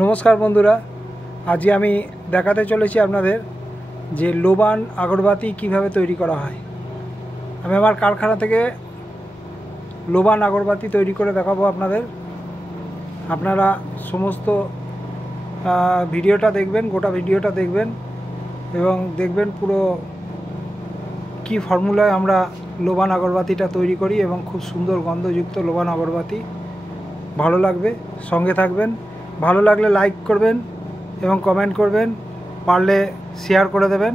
नमस्कार बंधुरा आज আমি দেখাতে চলেছি আপনাদের যে লোবান আগরবাতি কিভাবে তৈরি করা হয়। আমি আমার কারখানা থেকে লোবান আগরবাতি তৈরি করে দেখাবো আপনাদের। আপনারা সমস্ত ভিডিওটা দেখবেন, গোটা ভিডিওটা দেখবেন এবং দেখবেন পুরো কি ফর্মুলায় আমরা লোবান আগরবাতিটা তৈরি করি এবং খুব সুন্দর গন্ধযুক্ত লোবান আগরবাতি। ভালো লাগবে, সঙ্গে থাকবেন। ভালো লাগলে লাইক করবেন এবং কমেন্ট করবেন, পারলে শেয়ার করে দেবেন।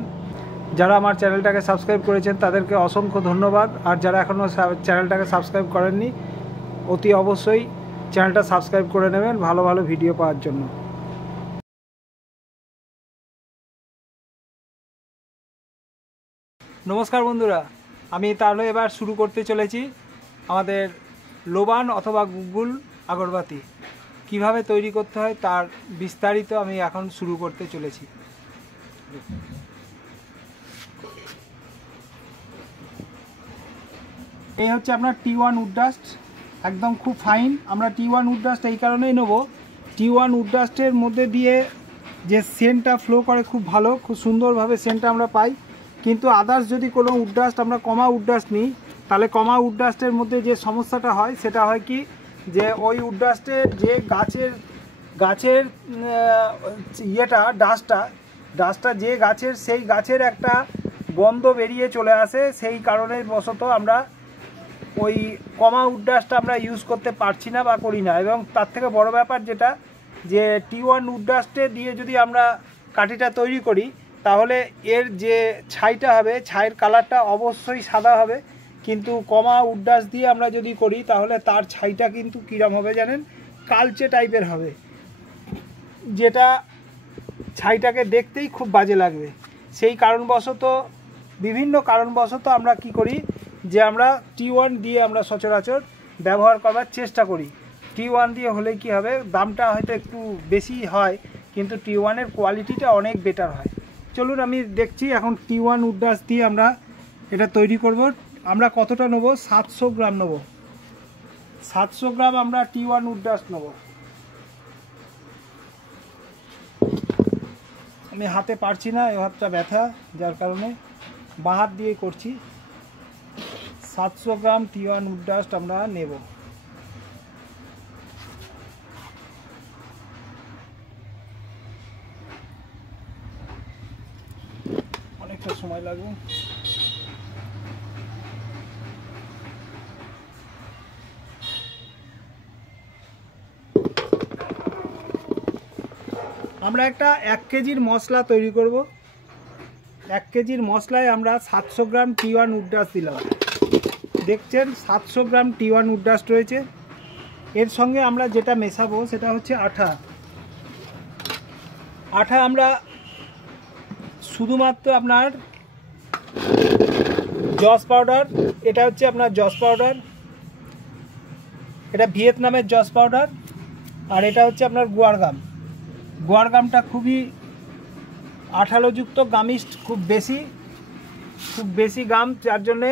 যারা আমার চ্যানেলটাকে সাবস্ক্রাইব করেছেন তাদেরকে অসংখ্য ধন্যবাদ। আর যারা এখনও চ্যানেলটাকে সাবস্ক্রাইব করেননি অতি অবশ্যই চ্যানেলটা সাবস্ক্রাইব করে নেবেন ভালো ভালো ভিডিও পাওয়ার জন্য। নমস্কার বন্ধুরা, আমি তাহলে এবার শুরু করতে চলেছি আমাদের লোবান অথবা গুগল আগরবাতি কিভাবে তৈরি করতে হয় তার বিস্তারিত আমি এখন শুরু করতে চলেছি। এই হচ্ছে আপনার T1 উড ডাস্ট, একদম খুব ফাইন। আমরা T1 উড ডাস্ট এই কারণেই নেব, T1 উড ডাস্টের মধ্যে দিয়ে যে সেন্টটা ফ্লো করে খুব ভালো, খুব সুন্দরভাবে সেন্টটা আমরা পাই। কিন্তু আদার্স যদি কোনো উড ডাস্ট আমরা কমা উড ডাস্ট নিই তাহলে কমা উড ডাস্টের মধ্যে যে সমস্যাটা হয় সেটা হয় কি, যে ওই উড ডাস্টের যে গাছের ইয়েটা ডাস্টটা যে গাছের, সেই গাছের একটা গন্ধ বেরিয়ে চলে আসে। সেই কারণে বশত আমরা ওই কমা উড ডাস্টটা আমরা ইউজ করতে পারছি না বা করি না। এবং তার থেকে বড় ব্যাপার যেটা, যে T1 উড ডাস্টে দিয়ে যদি আমরা কাঠিটা তৈরি করি তাহলে এর যে ছাইটা হবে, ছাইয়ের কালারটা অবশ্যই সাদা হবে। কিন্তু কমা উড ডাস্ট দিয়ে আমরা যদি করি তাহলে তার ছাইটা কিন্তু কীরকম হবে জানেন, কালচে টাইপের হবে, যেটা ছাইটাকে দেখতেই খুব বাজে লাগবে। সেই কারণবশত, বিভিন্ন কারণবশত আমরা কি করি, যে আমরা T1 দিয়ে আমরা সচরাচর ব্যবহার করবার চেষ্টা করি। T1 দিয়ে হলে কি হবে, দামটা হয়তো একটু বেশি হয় কিন্তু T1-এর কোয়ালিটিটা অনেক বেটার হয়। চলুন আমি দেখছি এখন T1 উড ডাস্ট দিয়ে আমরা এটা তৈরি করব। আমরা কতটা নেব, 700 গ্রাম নেব। 700 গ্রাম আমরা T1 উড ডাস্ট নেব। আমি হাতে পারছি না, এই হাতটা ব্যথা, যার কারণে বাঁ হাত দিয়ে করছি। 700 গ্রাম T1 উড ডাস্ট আমরা নেব। অনেকটা সময় লাগবে। আমরা একটা 1 কেজির মশলা তৈরি করব। 1 কেজির মশলায় আমরা 700 গ্রাম T1 উড ডাস্ট দিলাম। দেখছেন 700 গ্রাম T1 উড ডাস্ট রয়েছে। এর সঙ্গে আমরা যেটা মেশাবো সেটা হচ্ছে আঠা। আমরা শুধুমাত্র আপনার জস পাউডার, এটা হচ্ছে আপনার জস পাউডার, এটা ভিয়েতনামের জস পাউডার। আর এটা হচ্ছে আপনার গুয়ারগামটা খুবই আঠালোযুক্ত, গামিস্ট খুব বেশি গাম, যার জন্যে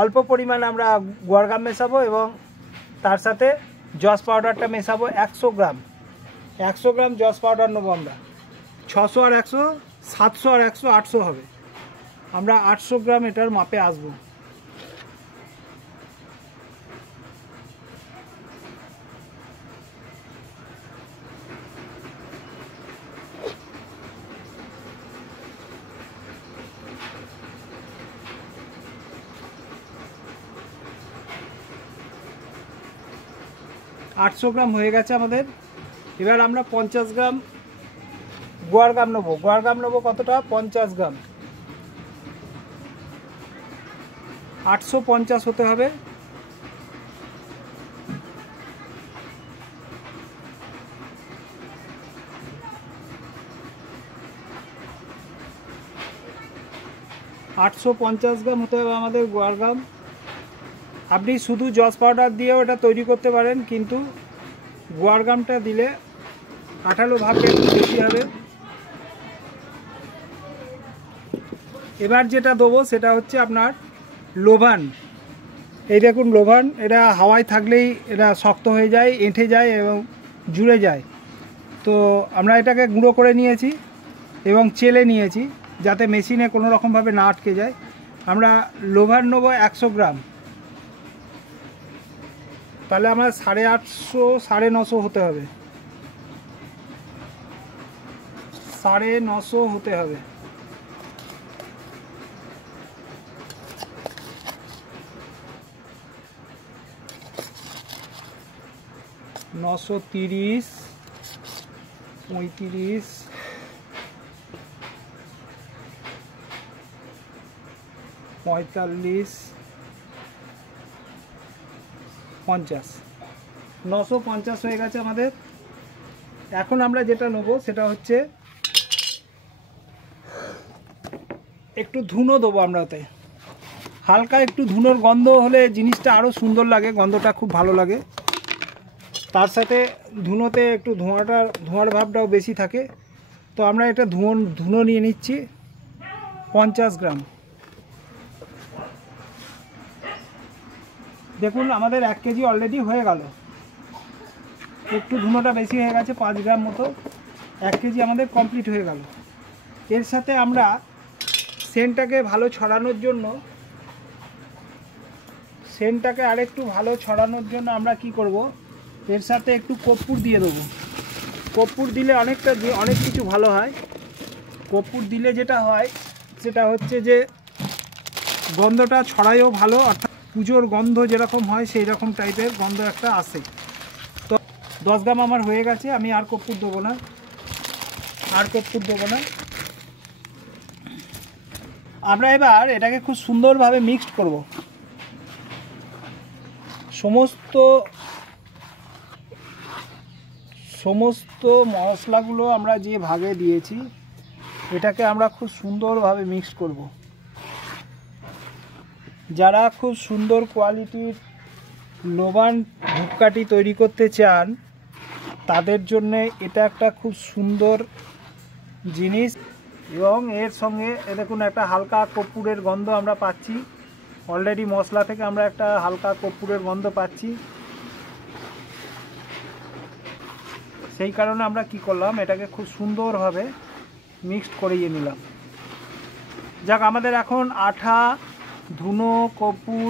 অল্প পরিমাণে আমরা গুয়ারগাম মেশাবো এবং তার সাথে জস পাউডারটা মেশাবো 100 গ্রাম। 100 গ্রাম জস পাউডার নেবো আমরা। 600 আর 100, 700 আর 100, 800 হবে। আমরা 800 গ্রাম এটার মাপে আসবো। আটশো গ্রাম হয়ে গেছে আমাদের। এবার আমরা 50 গ্রাম গুয়ারগাম নেবো। কতটা, 50 গ্রাম। 850 হতে হবে। গ্রাম হতে হবে আমাদের গুয়ারগাম। আপনি শুধু জস পাউডার দিয়েও এটা তৈরি করতে পারেন, কিন্তু গুয়ারগামটা দিলে আঠালো ভাবটা একটু বেশি হবে। এবার যেটা দেবো সেটা হচ্ছে আপনার লোবান। এই দেখুন লোবান, এটা হাওয়ায় থাকলেই এটা শক্ত হয়ে যায়, এঁঠে যায় এবং জুড়ে যায়। তো আমরা এটাকে গুঁড়ো করে নিয়েছি এবং চেলে নিয়েছি যাতে মেশিনে কোনো রকমভাবে না আটকে যায়। আমরা লোভার নেবো 100 গ্রাম, তাহলে আমরা 850 950 হতে হবে, 950 হতে হবে। নশো 30, 35, 45, 50, 950 হয়ে গেছে আমাদের। এখন আমরা যেটা নেব সেটা হচ্ছে একটু ধুনো দেবো আমরা ওতে, হালকা একটু ধুনোর গন্ধ হলে জিনিসটা আরও সুন্দর লাগে, গন্ধটা খুব ভালো লাগে। তার সাথে ধুনোতে একটু ধোঁয়ার ভাবটাও বেশি থাকে। তো আমরা এটা ধুনো নিয়ে নিচ্ছি 50 গ্রাম। দেখুন আমাদের 1 কেজি অলরেডি হয়ে গেল, একটু ধুনোটা বেশি হয়ে গেছে 5 গ্রাম মতো, 1 কেজি আমাদের কমপ্লিট হয়ে গেল। এর সাথে আমরা সেন্টটাকে ভালো ছড়ানোর জন্য, সেন্টটাকে আরেকটু ভালো ছড়ানোর জন্য আমরা কি করব, এর সাথে একটু কর্পূর দিয়ে দেবো। কর্পূর দিলে অনেক কিছু ভালো হয়। কর্পূর দিলে যেটা হয় সেটা হচ্ছে যে গন্ধটা ছড়ায়ও ভালো, অর্থাৎ পুজোর গন্ধ যেরকম হয় সেই রকম টাইপের গন্ধ একটা আসে। তো 10 গ্রাম আমার হয়ে গেছে, আমি আর কর্পূর দেবো না, আমরা এবার এটাকে খুব সুন্দরভাবে মিক্সড করব। সমস্ত মশলাগুলো আমরা যে ভাগে দিয়েছি এটাকে আমরা খুব সুন্দরভাবে মিক্সড করব। যারা খুব সুন্দর কোয়ালিটির লোবান ধূপকাঠি তৈরি করতে চান তাদের জন্য এটা একটা খুব সুন্দর জিনিস। এবং এর সঙ্গে দেখুন একটা হালকা কর্পূরের গন্ধ আমরা পাচ্ছি, অলরেডি মশলা থেকে আমরা একটা হালকা কর্পূরের গন্ধ পাচ্ছি। সেই কারণে আমরা কি করলাম, এটাকে খুব সুন্দরভাবে মিক্সড করিয়ে নিলাম। যাক, আমাদের এখন আঠা, ধুনো, কর্পূর,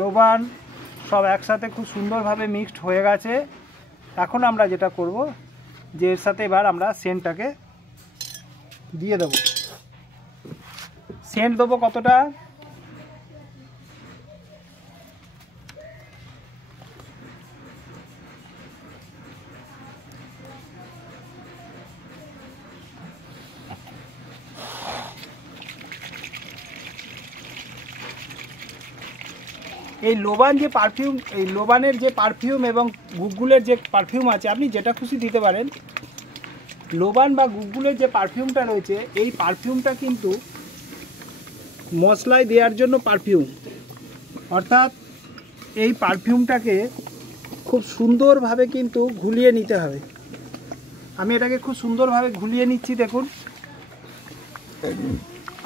লোবান সব একসাথে খুব সুন্দরভাবে মিক্সড হয়ে গেছে। এখন আমরা যেটা করব যে এর সাথে এবার আমরা সেন্টটাকে দিয়ে দেবো। সেন্ট দেবো কতটা, এই লোবান যে পারফিউম, এই লোবানের যে পারফিউম এবং গুগলের যে পারফিউম আছে, আপনি যেটা খুশি দিতে পারেন। লোবান বা গুগলের যে পারফিউমটা রয়েছে এই পারফিউমটা কিন্তু মশলায় দেওয়ার জন্য পারফিউম, অর্থাৎ এই পারফিউমটাকে খুব সুন্দরভাবে কিন্তু ঘুলিয়ে নিতে হবে। আমি এটাকে খুব সুন্দরভাবে ঘুলিয়ে নিচ্ছি। দেখুন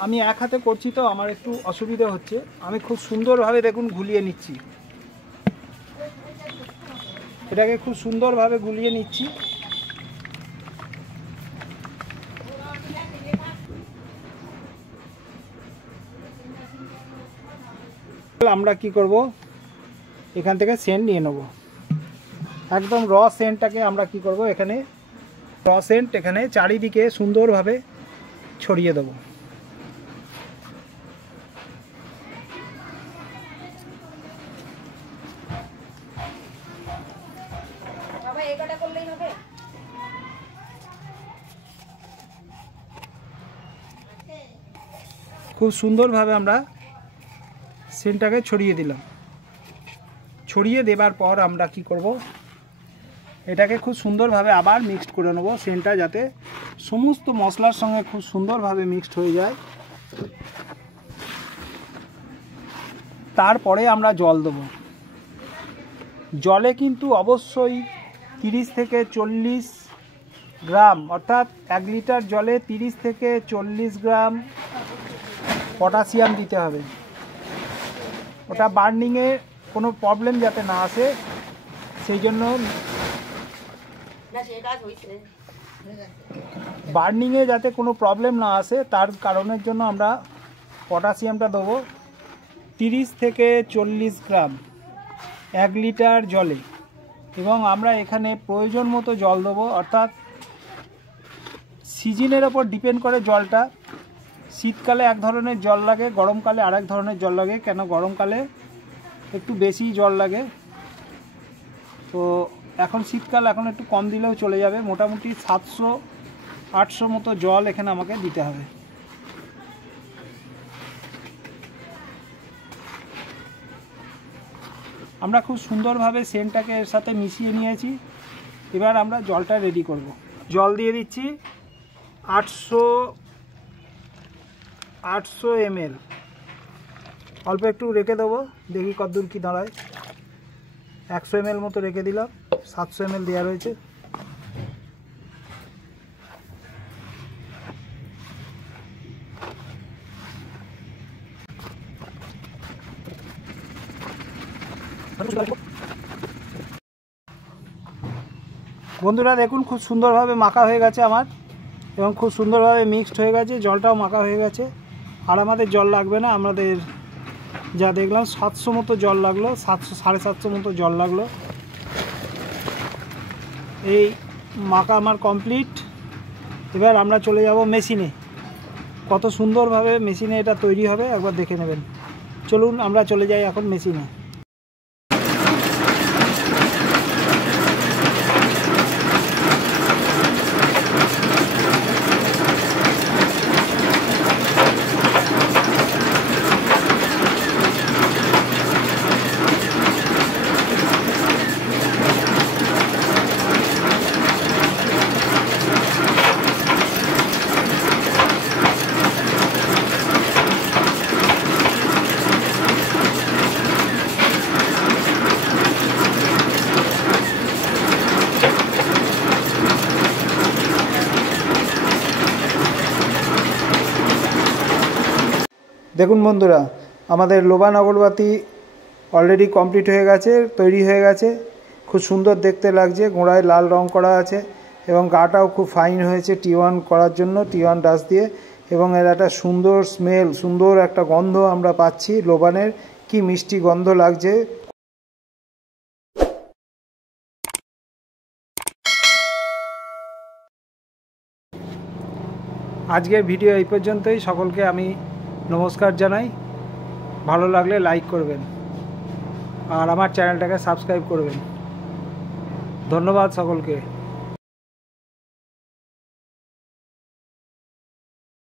আমি এক হাতে করছি তো আমার একটু অসুবিধা হচ্ছে, আমি খুব সুন্দরভাবে দেখুন ঘুলিয়ে নিচ্ছি, এটাকে খুব সুন্দরভাবে গুলিয়ে নিচ্ছি। আমরা কি করব, এখান থেকে সেন্ট নিয়ে নেব, একদম র সেন্টটাকে আমরা কি করব, এখানে র সেন্ট এখানে চারিদিকে সুন্দরভাবে ছড়িয়ে দেব। খুব সুন্দরভাবে আমরা সেন্টটাকে ছড়িয়ে দিলাম। ছড়িয়ে দেবার পর আমরা কি করব, এটাকে খুব সুন্দরভাবে আবার মিক্সড করে নেব, সেন্টটা যাতে সমস্ত মশলার সঙ্গে খুব সুন্দরভাবে মিক্সড হয়ে যায়। তারপরে আমরা জল দেব। জলে কিন্তু অবশ্যই 30 থেকে 40 গ্রাম, অর্থাৎ 1 লিটার জলে 30 থেকে 40 গ্রাম পটাশিয়াম দিতে হবে। ওটা বার্নিংয়ে কোনো প্রবলেম যাতে না আসে সেই জন্য বার্নিংয়ে যাতে কোনো প্রবলেম না আসে তার কারণের জন্য আমরা পটাশিয়ামটা দেবো 30 থেকে 40 গ্রাম 1 লিটার জলে, এবং আমরা এখানে প্রয়োজন মতো জল দেবো। অর্থাৎ সিজনের ওপর ডিপেন্ড করে জলটা। শীতকালে এক ধরনের জল লাগে, গরমকালে আরেক ধরনের জল লাগে। কেন গরমকালে একটু বেশি জল লাগে, তো এখন শীতকাল, এখন একটু কম দিলেও চলে যাবে। মোটামুটি 700-800 মতো জল এখানে আমাকে দিতে হবে। আমরা খুব সুন্দরভাবে সেন্টটাকে এর সাথে মিশিয়ে নিয়েছি। এবার আমরা জলটা রেডি করব। জল দিয়ে দিচ্ছি 800 ml। অল্প একটু রেখে দেবো, দেখি কতদূর কী দাঁড়ায়। 100 ml মতো রেখে দিলাম, 700 ml দেওয়া রয়েছে। বন্ধুরা দেখুন, খুব সুন্দরভাবে মাখা হয়ে গেছে আমার, এবং খুব সুন্দরভাবে মিক্সড হয়ে গেছে। জলটাও মাখা হয়ে গেছে। আর আমাদের জল লাগবে না, আমাদের যা দেখলাম 700 মতো জল লাগলো, 700-750 মতো জল লাগলো। এই মাখা আমার কমপ্লিট। এবার আমরা চলে যাব মেশিনে। কত সুন্দরভাবে মেশিনে এটা তৈরি হবে একবার দেখে নেবেন। চলুন আমরা চলে যাই এখন মেশিনে। দেখুন বন্ধুরা, আমাদের লোবান আগরবাতি অলরেডি কমপ্লিট হয়ে গেছে, তৈরি হয়ে গেছে। খুব সুন্দর দেখতে লাগছে, গোড়ায় লাল রং করা আছে এবং গাটাও খুব ফাইন হয়েছে T1 করার জন্য, T1 ডাস্ট দিয়ে। এবং এর একটা সুন্দর স্মেল, সুন্দর একটা গন্ধ আমরা পাচ্ছি লোবানের। কি মিষ্টি গন্ধ লাগছে। আজকের ভিডিও এই পর্যন্তই। সকলকে আমি নমস্কার জানাই। ভালো লাগলে লাইক করবেন আর আমার চ্যানেলটাকে সাবস্ক্রাইব করবেন। ধন্যবাদ সকলকে।